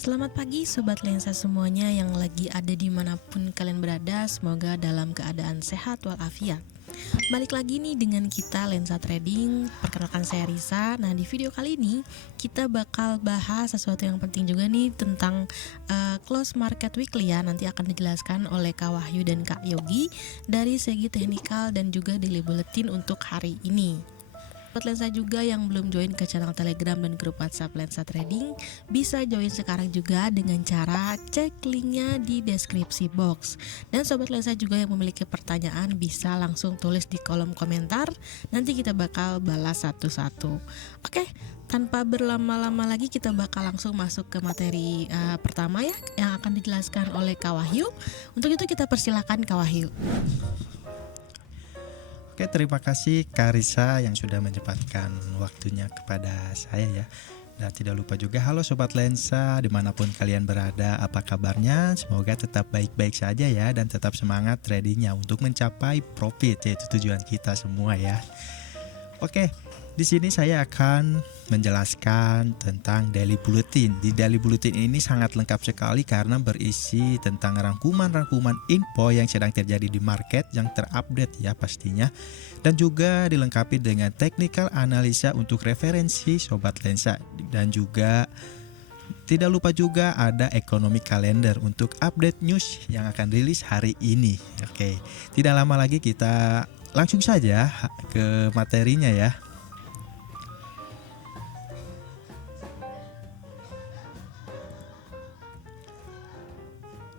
Selamat pagi Sobat Lensa semuanya yang lagi ada dimanapun kalian berada. Semoga dalam keadaan sehat walafiat. Balik lagi nih dengan kita Lensa Trading. Perkenalkan saya Risa. Nah di video kali ini kita bakal bahas sesuatu yang penting juga nih tentang close market weekly ya. Nanti akan dijelaskan oleh Kak Wahyu dan Kak Yogi dari segi teknikal dan juga daily bulletin untuk hari ini. Buat Lensa juga yang belum join ke channel Telegram dan grup WhatsApp Lensa Trading, bisa join sekarang juga dengan cara cek linknya di deskripsi box. Dan Sobat Lensa juga yang memiliki pertanyaan bisa langsung tulis di kolom komentar, nanti kita bakal balas satu-satu. Oke, tanpa berlama-lama lagi kita bakal langsung masuk ke materi pertama ya, yang akan dijelaskan oleh Kak Wahyu. Untuk itu kita persilakan Kak Wahyu. Oke, terima kasih Karisa yang sudah menyempatkan waktunya kepada saya ya. Dan tidak lupa juga halo Sobat Lensa dimanapun kalian berada, apa kabarnya? Semoga tetap baik-baik saja ya dan tetap semangat tradingnya untuk mencapai profit, yaitu tujuan kita semua ya. Oke, di sini saya akan menjelaskan tentang daily bulletin. Di daily bulletin ini sangat lengkap sekali karena berisi tentang rangkuman-rangkuman info yang sedang terjadi di market yang terupdate ya pastinya. Dan juga dilengkapi dengan technical analisa untuk referensi Sobat Lensa. Dan juga tidak lupa juga ada economic calendar untuk update news yang akan rilis hari ini. Oke, tidak lama lagi kita langsung saja ke materinya ya.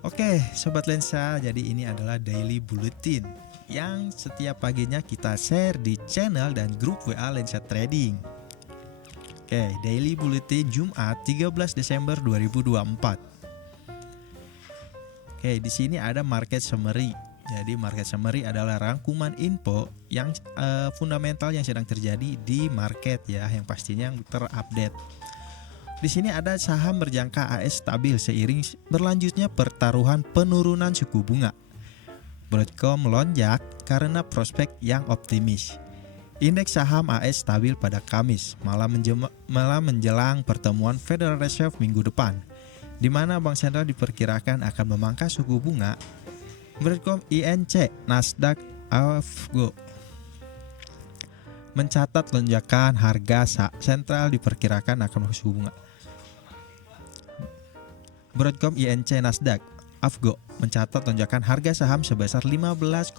Oke, Sobat Lensa, jadi ini adalah daily bulletin yang setiap paginya kita share di channel dan grup WA Lensa Trading. Oke, daily bulletin Jumat 13 Desember 2024. Oke, di sini ada market summary. Jadi market summary adalah rangkuman info yang fundamental yang sedang terjadi di market ya, yang pastinya yang terupdate. Di sini ada saham berjangka AS stabil seiring berlanjutnya pertaruhan penurunan suku bunga. Broadcom melonjak karena prospek yang optimis. Indeks saham AS stabil pada Kamis, malah menjelang pertemuan Federal Reserve minggu depan, di mana Bank Sentral diperkirakan akan memangkas suku bunga. Broadcom INC Nasdaq AFGO mencatat lonjakan harga sentral diperkirakan akan suku bunga. Broadcom INC Nasdaq AFGO mencatat lonjakan harga saham sebesar 15,8%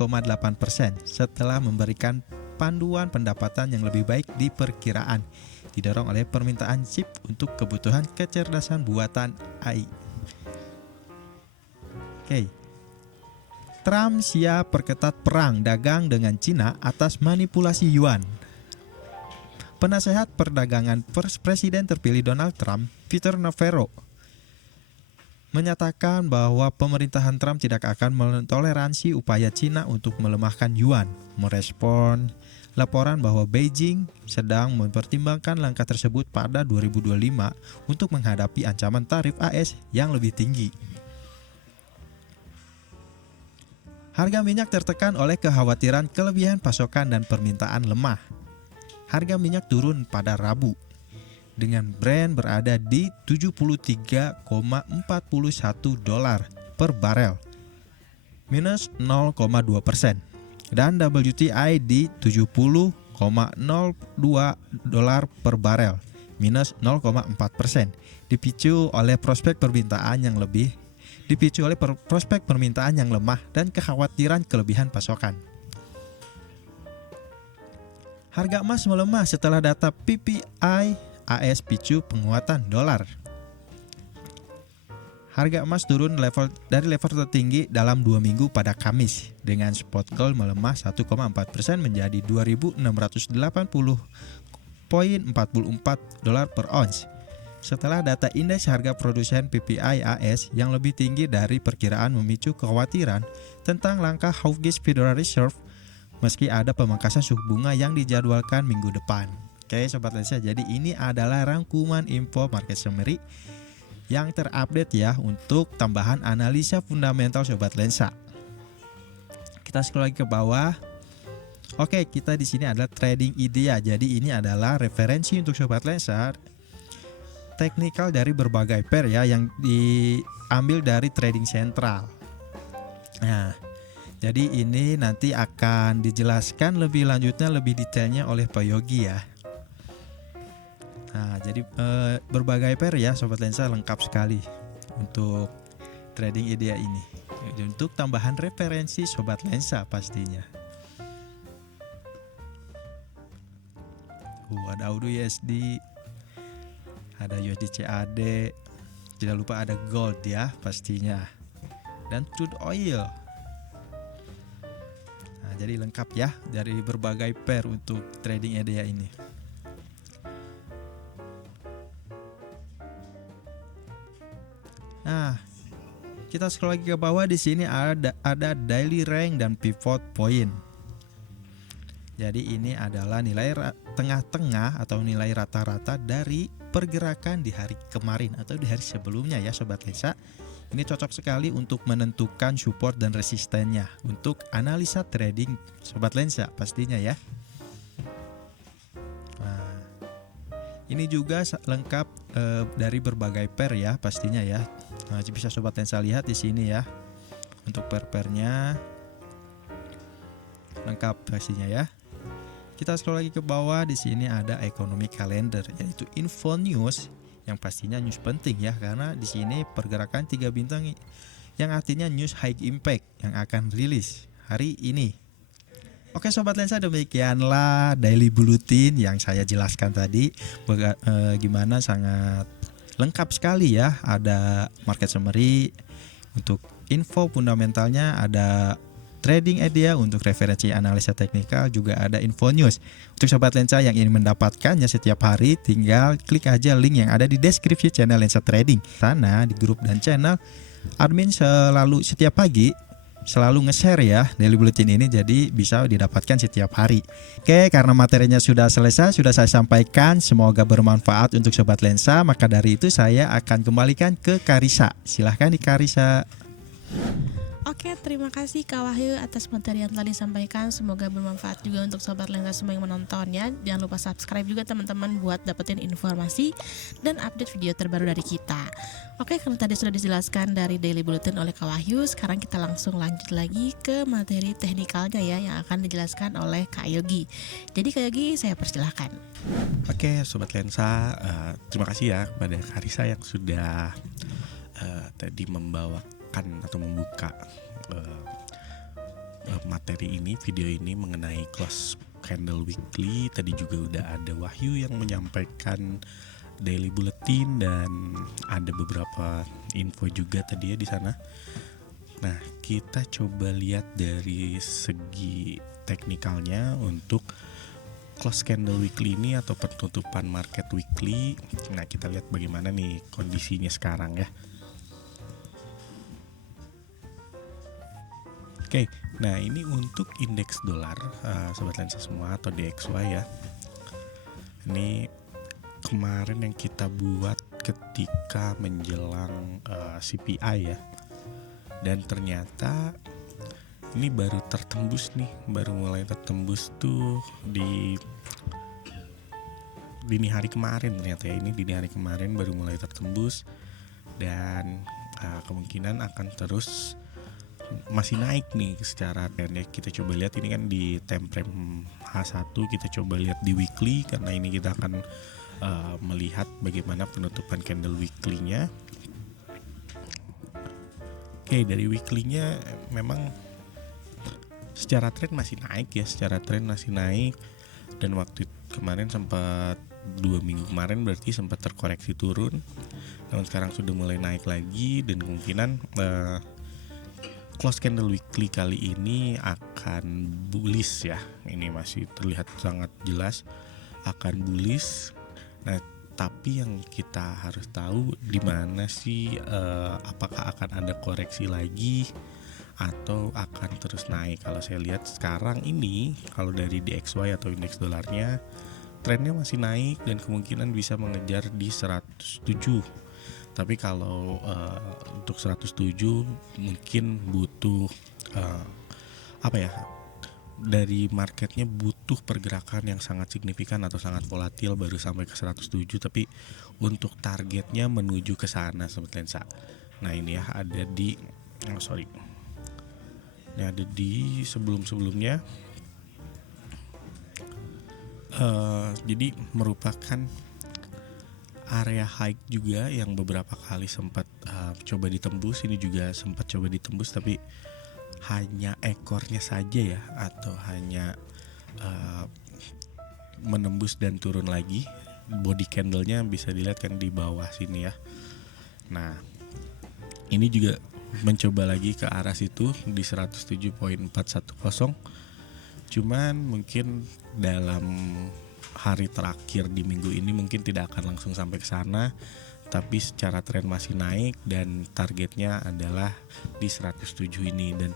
setelah memberikan panduan pendapatan yang lebih baik di perkiraan, didorong oleh permintaan chip untuk kebutuhan kecerdasan buatan AI. Oke. Trump siap perketat perang dagang dengan Cina atas manipulasi yuan. Penasehat perdagangan Presiden terpilih Donald Trump, Peter Navarro, menyatakan bahwa pemerintahan Trump tidak akan mentoleransi upaya Cina untuk melemahkan yuan, merespon laporan bahwa Beijing sedang mempertimbangkan langkah tersebut pada 2025 untuk menghadapi ancaman tarif AS yang lebih tinggi. Harga minyak tertekan oleh kekhawatiran kelebihan pasokan dan permintaan lemah. Harga minyak turun pada Rabu, dengan Brent berada di 73,41 dolar per barel, minus 0,2%, dan WTI di 70,02 dolar per barel, minus 0,4%, dipicu oleh prospek permintaan yang lemah dan kekhawatiran kelebihan pasokan. Harga emas melemah setelah data PPI AS picu penguatan dolar. Harga emas turun dari level tertinggi dalam 2 minggu pada Kamis, dengan spot gold melemah 1,4% menjadi 2.680,44 dolar per ons. Setelah data indeks harga produsen PPI AS yang lebih tinggi dari perkiraan memicu kekhawatiran tentang langkah hawkish Federal Reserve meski ada pemangkasan suku bunga yang dijadwalkan minggu depan. Oke Sobat Lensa, jadi ini adalah rangkuman info market summary yang terupdate ya untuk tambahan analisa fundamental Sobat Lensa. Kita scroll lagi ke bawah. Oke, kita di sini adalah trading idea. Jadi ini adalah referensi untuk Sobat Lensa. teknikal dari berbagai pair ya yang diambil dari trading sentral. Nah, jadi ini nanti akan dijelaskan lebih lanjutnya, lebih detailnya oleh Pak Yogi ya. Nah, jadi berbagai pair ya Sobat Lensa, lengkap sekali untuk trading idea ini. Untuk tambahan referensi Sobat Lensa pastinya. Ada AUD USD, ada USD CAD, tidak lupa ada gold ya pastinya, dan crude oil. Nah, jadi lengkap ya dari berbagai pair untuk trading idea ini. Nah, kita scroll lagi ke bawah, di sini ada daily range dan pivot point. Jadi ini adalah nilai tengah-tengah atau nilai rata-rata dari pergerakan di hari kemarin atau di hari sebelumnya ya Sobat Lensa. Ini cocok sekali untuk menentukan support dan resistennya untuk analisa trading Sobat Lensa pastinya ya. Nah, ini juga lengkap dari berbagai pair ya pastinya ya. Nah, bisa Sobat Lensa lihat di sini ya. Untuk pair-pairnya lengkap pastinya ya. Kita scroll lagi ke bawah, di sini ada economic calendar, yaitu info news yang pastinya news penting ya, karena di sini pergerakan 3 bintang yang artinya news high impact yang akan rilis hari ini. Oke Sobat Lensa, demikianlah daily bulletin yang saya jelaskan tadi, gimana sangat lengkap sekali ya. Ada market summary untuk info fundamentalnya, ada trading idea untuk referensi analisa teknikal, juga ada info news. Untuk Sobat Lensa yang ingin mendapatkannya setiap hari, tinggal klik aja link yang ada di deskripsi channel Lensa Trading. Sana di grup dan channel, admin selalu setiap pagi selalu nge-share ya daily bulletin ini, jadi bisa didapatkan setiap hari. Oke, karena materinya sudah selesai, sudah saya sampaikan, semoga bermanfaat untuk Sobat Lensa. Maka dari itu saya akan kembalikan ke Karisa. Silahkan di Karisa. Oke, terima kasih Kak Wahyu atas materi yang telah disampaikan. Semoga bermanfaat juga untuk Sobat Lensa semua yang menonton ya. Jangan lupa subscribe juga teman-teman buat dapetin informasi dan update video terbaru dari kita. Oke, karena tadi sudah dijelaskan dari Daily Bulletin oleh Kak Wahyu, sekarang kita langsung lanjut lagi ke materi teknikalnya ya, yang akan dijelaskan oleh Kak Yogi. Jadi Kak Yogi, saya persilahkan. Oke Sobat Lensa, terima kasih ya kepada Karisa yang sudah tadi membawakan atau membuka materi ini, video ini mengenai close candle weekly. Tadi juga udah ada Wahyu yang menyampaikan daily bulletin dan ada beberapa info juga tadi ya di sana. Nah, kita coba lihat dari segi teknikalnya untuk close candle weekly ini atau penutupan market weekly. Nah, kita lihat bagaimana nih kondisinya sekarang ya. Oke, nah ini untuk indeks dolar Sobat Lensa semua atau DXY ya. Ini kemarin yang kita buat ketika menjelang CPI ya. Dan ternyata ini baru tertembus nih, baru mulai tertembus tuh di dini hari kemarin ternyata ya. Ini dini hari kemarin baru mulai tertembus dan kemungkinan akan terus masih naik nih secara pendek. Kita coba lihat ini kan di time frame H1, kita coba lihat di weekly karena ini kita akan melihat bagaimana penutupan candle weekly-nya. Oke, dari weekly-nya memang secara trend masih naik ya, dan waktu kemarin sempat 2 minggu kemarin berarti sempat terkoreksi turun. Namun sekarang sudah mulai naik lagi dan kemungkinan close candle weekly kali ini akan bullish ya. Ini masih terlihat sangat jelas akan bullish. Nah, tapi yang kita harus tahu di mana sih apakah akan ada koreksi lagi atau akan terus naik. Kalau saya lihat sekarang ini kalau dari DXY atau indeks dolarnya trennya masih naik dan kemungkinan bisa mengejar di 107. Tapi kalau untuk 107 mungkin butuh dari marketnya butuh pergerakan yang sangat signifikan atau sangat volatil baru sampai ke 107, tapi untuk targetnya menuju ke sana Sobat Lensa. Nah ini ya ada di ini ada di sebelumnya. Jadi merupakan area high juga yang beberapa kali sempat coba ditembus. Ini juga sempat coba ditembus tapi hanya ekornya saja ya, atau hanya menembus dan turun lagi. Body candlenya bisa dilihat kan di bawah sini ya. Nah ini juga mencoba lagi ke arah situ di 107.410. Cuman mungkin dalam hari terakhir di minggu ini mungkin tidak akan langsung sampai ke sana, tapi secara tren masih naik dan targetnya adalah di 107 ini. Dan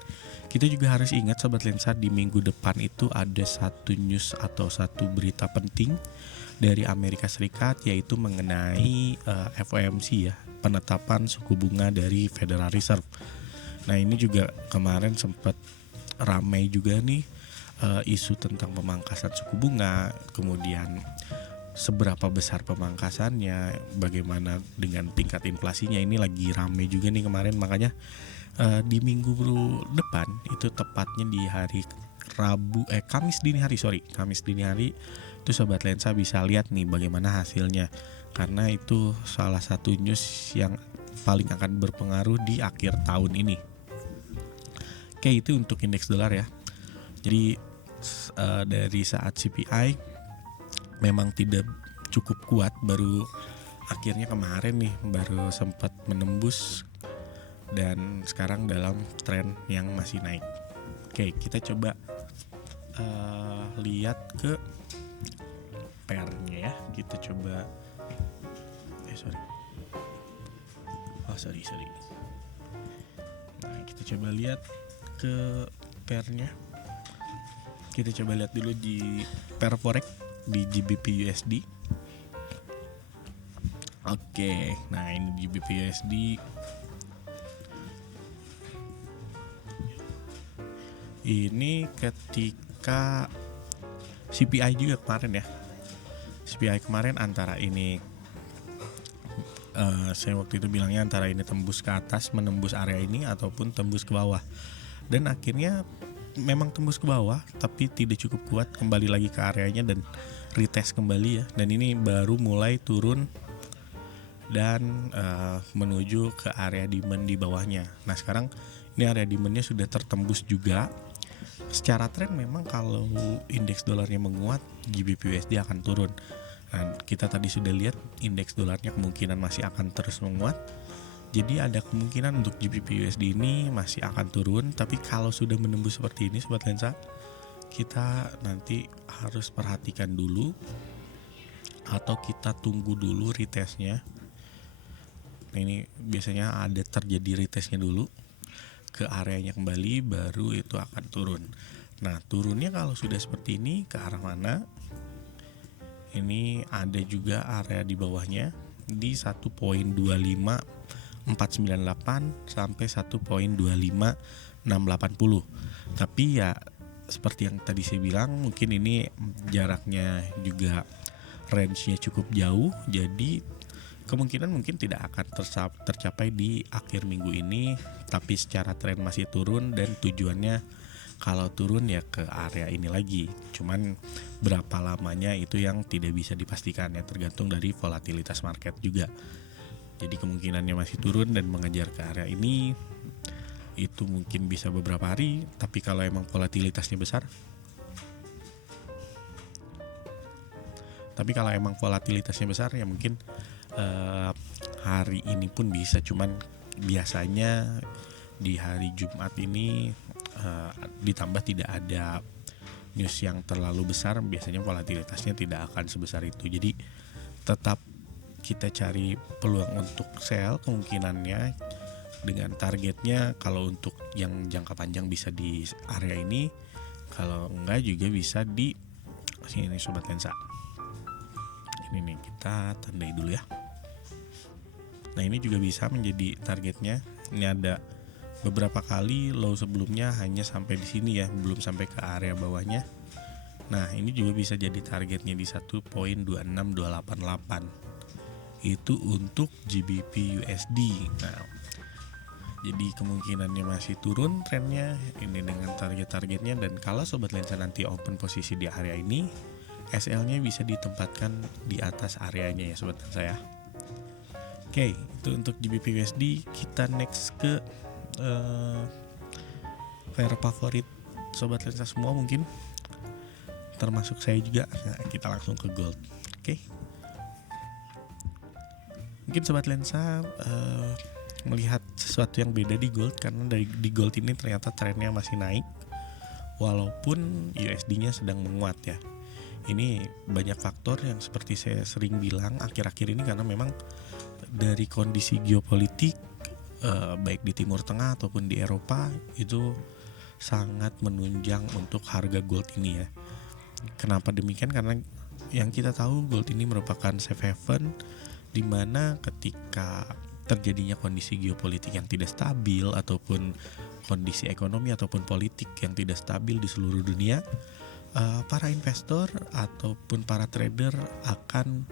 kita juga harus ingat Sobat Lensa, di minggu depan itu ada satu news atau satu berita penting dari Amerika Serikat, yaitu mengenai FOMC ya, penetapan suku bunga dari Federal Reserve. Nah ini juga kemarin sempat ramai juga nih isu tentang pemangkasan suku bunga, kemudian seberapa besar pemangkasannya, bagaimana dengan tingkat inflasinya. Ini lagi rame juga nih kemarin, makanya di minggu depan itu tepatnya di hari Kamis dini hari itu Sobat Lensa bisa lihat nih bagaimana hasilnya, karena itu salah satu news yang paling akan berpengaruh di akhir tahun ini. Oke, itu untuk indeks dolar ya. Jadi dari saat CPI memang tidak cukup kuat, baru akhirnya kemarin nih baru sempat menembus dan sekarang dalam tren yang masih naik. Oke, kita coba lihat ke pairnya ya. Kita coba sorry. Nah, kita coba lihat ke pairnya. Kita coba lihat dulu di pair forex di GBP USD. Oke, nah ini GBP USD. Ini ketika CPI juga kemarin ya. CPI kemarin antara ini saya waktu itu bilangnya antara ini tembus ke atas, menembus area ini, ataupun tembus ke bawah. Dan akhirnya memang tembus ke bawah tapi tidak cukup kuat, kembali lagi ke areanya dan retest kembali ya. Dan ini baru mulai turun dan menuju ke area demand di bawahnya. Nah sekarang ini area demandnya sudah tertembus juga. Secara tren memang kalau indeks dolarnya menguat, GBP USD akan turun. Nah, kita tadi sudah lihat indeks dolarnya kemungkinan masih akan terus menguat. Jadi ada kemungkinan untuk GBP USD ini masih akan turun. Tapi kalau sudah menembus seperti ini Sobat Lensa, kita nanti harus perhatikan dulu, atau kita tunggu dulu retestnya. Nah, ini biasanya ada terjadi retestnya dulu ke areanya kembali, baru itu akan turun. Nah turunnya kalau sudah seperti ini ke arah mana? Ini ada juga area di bawahnya di 1.25498 sampai 1.25680. Tapi ya seperti yang tadi saya bilang, mungkin ini jaraknya juga range-nya cukup jauh, jadi kemungkinan mungkin tidak akan tercapai di akhir minggu ini. Tapi secara tren masih turun, dan tujuannya kalau turun ya ke area ini lagi. Cuman berapa lamanya itu yang tidak bisa dipastikan ya, tergantung dari volatilitas market juga. Jadi kemungkinannya masih turun dan mengejar ke area ini itu mungkin bisa beberapa hari. Tapi kalau emang volatilitasnya besar, ya mungkin hari ini pun bisa. Cuman biasanya di hari Jumat ini ditambah tidak ada news yang terlalu besar, biasanya volatilitasnya tidak akan sebesar itu. Jadi tetap kita cari peluang untuk sell kemungkinannya dengan targetnya. Kalau untuk yang jangka panjang bisa di area ini, kalau enggak juga bisa di sini Sobat Lensa. Ini nih, kita tandai dulu ya. Nah ini juga bisa menjadi targetnya. Ini ada beberapa kali low sebelumnya hanya sampai di sini ya, belum sampai ke area bawahnya. Nah, ini juga bisa jadi targetnya di 1.26288. Itu untuk GBP USD. Nah, jadi kemungkinannya masih turun trennya ini dengan target-targetnya, dan kalau sobat lensa nanti open posisi di area ini, SL-nya bisa ditempatkan di atas areanya ya sobat lensa ya. Oke, itu untuk GBP USD. Kita next ke pair favorit sobat lensa semua mungkin, termasuk saya juga. Nah, kita langsung ke gold. Oke. Mungkin sobat lensa melihat sesuatu yang beda di gold, karena di gold ini ternyata trennya masih naik walaupun USD-nya sedang menguat ya. Ini banyak faktor yang seperti saya sering bilang akhir-akhir ini, karena memang dari kondisi geopolitik baik di Timur Tengah ataupun di Eropa itu sangat menunjang untuk harga gold ini ya. Kenapa demikian? Karena yang kita tahu gold ini merupakan safe haven, di mana ketika terjadinya kondisi geopolitik yang tidak stabil ataupun kondisi ekonomi ataupun politik yang tidak stabil di seluruh dunia, para investor ataupun para trader akan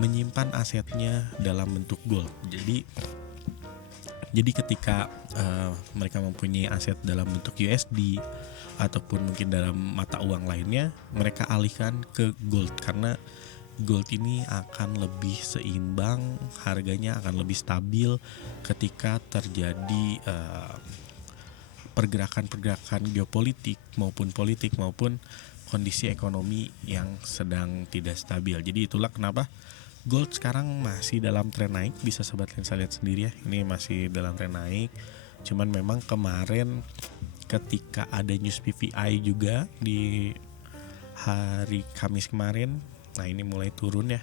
menyimpan asetnya dalam bentuk gold. Jadi ketika mereka mempunyai aset dalam bentuk USD ataupun mungkin dalam mata uang lainnya, mereka alihkan ke gold, karena gold ini akan lebih seimbang, harganya akan lebih stabil ketika terjadi pergerakan-pergerakan geopolitik maupun politik maupun kondisi ekonomi yang sedang tidak stabil. Jadi itulah kenapa gold sekarang masih dalam tren naik. Bisa sobat lensa lihat sendiri ya, ini masih dalam tren naik. Cuman memang kemarin ketika ada news PPI juga di hari Kamis kemarin, nah ini mulai turun ya.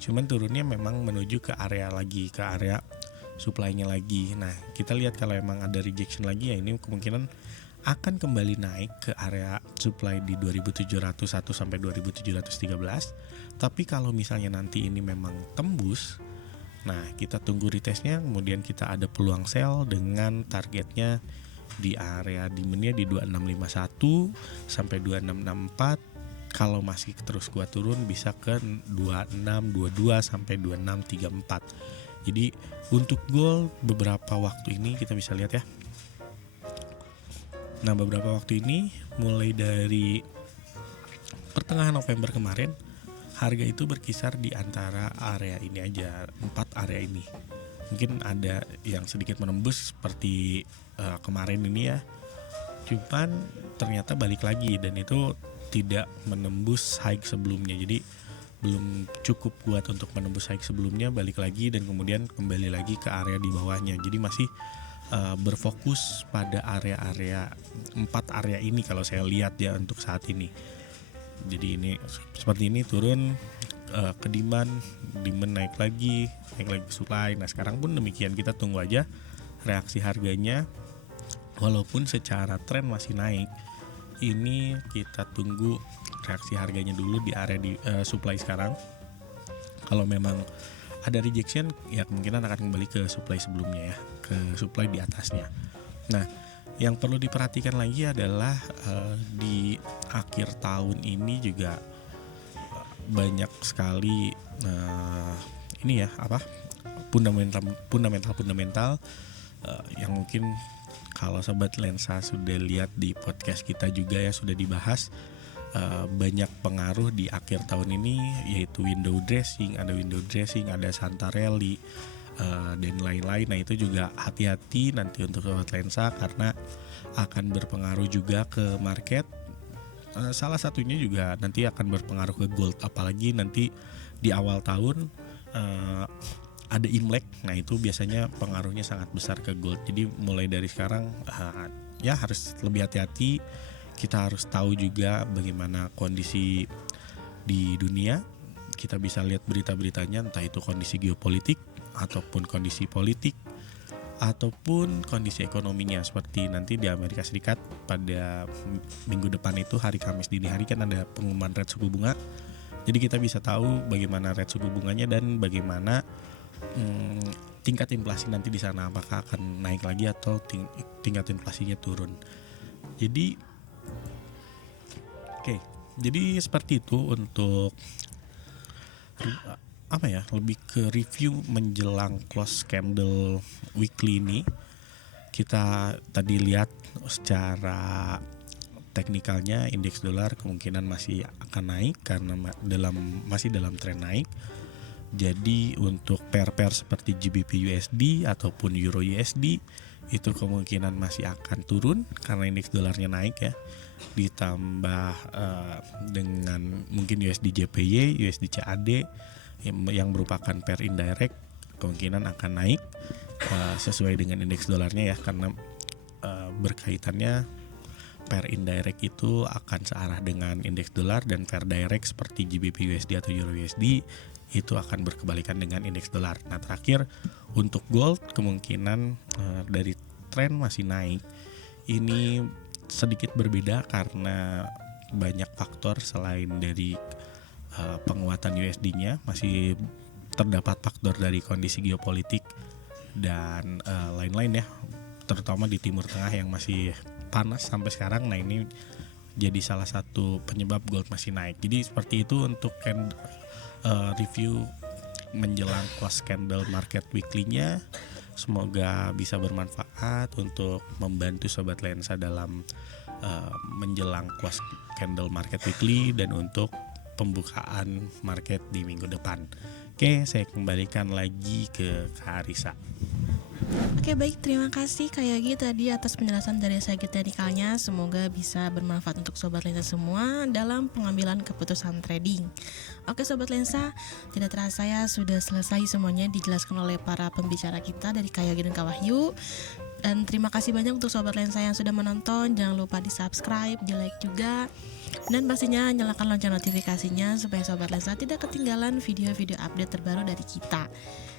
Cuman turunnya memang menuju ke area supply-nya lagi. Nah, kita lihat kalau emang ada rejection lagi ya, ini kemungkinan akan kembali naik ke area supply di 2701 sampai 2713. Tapi kalau misalnya nanti ini memang tembus, nah kita tunggu retestnya, kemudian kita ada peluang sell dengan targetnya di area demand-nya di 2651 sampai 2664. Kalau masih terus kuat turun bisa ke 2622 sampai 2634. Jadi untuk gold beberapa waktu ini kita bisa lihat ya. Nah, beberapa waktu ini mulai dari pertengahan November kemarin, harga itu berkisar di antara area ini aja, 4 area ini. Mungkin ada yang sedikit menembus seperti kemarin ini ya. Cuman ternyata balik lagi dan itu tidak menembus high sebelumnya. Jadi belum cukup kuat untuk menembus high sebelumnya, balik lagi dan kemudian kembali lagi ke area di bawahnya. Jadi masih berfokus pada area-area 4 area ini kalau saya lihat ya untuk saat ini. Jadi ini seperti ini turun ke demand naik lagi supply. Nah, sekarang pun demikian, kita tunggu aja reaksi harganya. Walaupun secara tren masih naik, ini kita tunggu reaksi harganya dulu di area di supply sekarang. Kalau memang ada rejection ya kemungkinan akan kembali ke supply sebelumnya ya, ke supply di atasnya. Nah, yang perlu diperhatikan lagi adalah di akhir tahun ini juga banyak sekali ini ya fundamental yang mungkin kalau sobat lensa sudah lihat di podcast kita juga ya sudah dibahas. Banyak pengaruh di akhir tahun ini, yaitu window dressing, ada Santarelli dan lain-lain. Nah, itu juga hati-hati nanti untuk sobat lensa karena akan berpengaruh juga ke market. Salah satunya juga nanti akan berpengaruh ke gold, apalagi nanti di awal tahun ada Imlek. Nah, itu biasanya pengaruhnya sangat besar ke gold. Jadi mulai dari sekarang ya harus lebih hati-hati. Kita harus tahu juga bagaimana kondisi di dunia. Kita bisa lihat berita-beritanya, entah itu kondisi geopolitik ataupun kondisi politik ataupun kondisi ekonominya. Seperti nanti di Amerika Serikat pada minggu depan itu hari Kamis dini hari kan ada pengumuman rate suku bunga. Jadi kita bisa tahu bagaimana rate suku bunganya dan bagaimana tingkat inflasi nanti di sana apakah akan naik lagi atau tingkat inflasinya turun. Jadi jadi seperti itu untuk lebih ke review menjelang close candle weekly ini. Kita tadi lihat secara teknikalnya indeks dolar kemungkinan masih akan naik karena masih dalam tren naik. Jadi untuk pair seperti GBP USD ataupun Euro USD itu kemungkinan masih akan turun karena indeks dolarnya naik ya. Ditambah dengan mungkin USD JPY, USD CAD yang merupakan pair indirect kemungkinan akan naik sesuai dengan indeks dolarnya ya, karena berkaitannya pair indirect itu akan searah dengan indeks dolar dan pair direct seperti GBP USD atau Euro USD itu akan berkebalikan dengan indeks dolar. Nah terakhir untuk gold kemungkinan dari tren masih naik ini sedikit berbeda karena banyak faktor selain dari penguatan USD-nya, masih terdapat faktor dari kondisi geopolitik dan lain-lain ya, terutama di Timur Tengah yang masih panas sampai sekarang. Nah ini jadi salah satu penyebab gold masih naik. Jadi seperti itu untuk review menjelang close candle market weekly-nya. Semoga bisa bermanfaat untuk membantu Sobat Lensa dalam menjelang close candle market weekly dan untuk pembukaan market di minggu depan. Oke, saya kembalikan lagi ke Kak Arisa. Oke baik, terima kasih Kak Yogi tadi atas penjelasan dari segi teknikalnya. Semoga bisa bermanfaat untuk Sobat Lensa semua dalam pengambilan keputusan trading. Oke Sobat Lensa, tidak terasa ya sudah selesai semuanya dijelaskan oleh para pembicara kita dari Kak Yogi dan Kak Wahyu. Dan terima kasih banyak untuk Sobat Lensa yang sudah menonton. Jangan lupa di subscribe, di like juga. Dan pastinya nyalakan lonceng notifikasinya supaya Sobat Lensa tidak ketinggalan video-video update terbaru dari kita.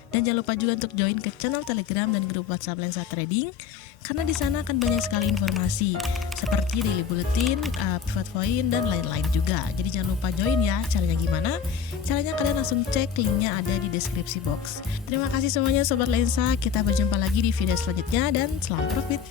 Dan jangan lupa juga untuk join ke channel Telegram dan grup WhatsApp Lensa Trading, karena di sana akan banyak sekali informasi seperti daily bulletin, pivot point dan lain-lain juga. Jadi jangan lupa join ya. Caranya gimana? Caranya kalian langsung cek, linknya ada di deskripsi box. Terima kasih semuanya Sobat Lensa. Kita berjumpa lagi di video selanjutnya dan selamat profit.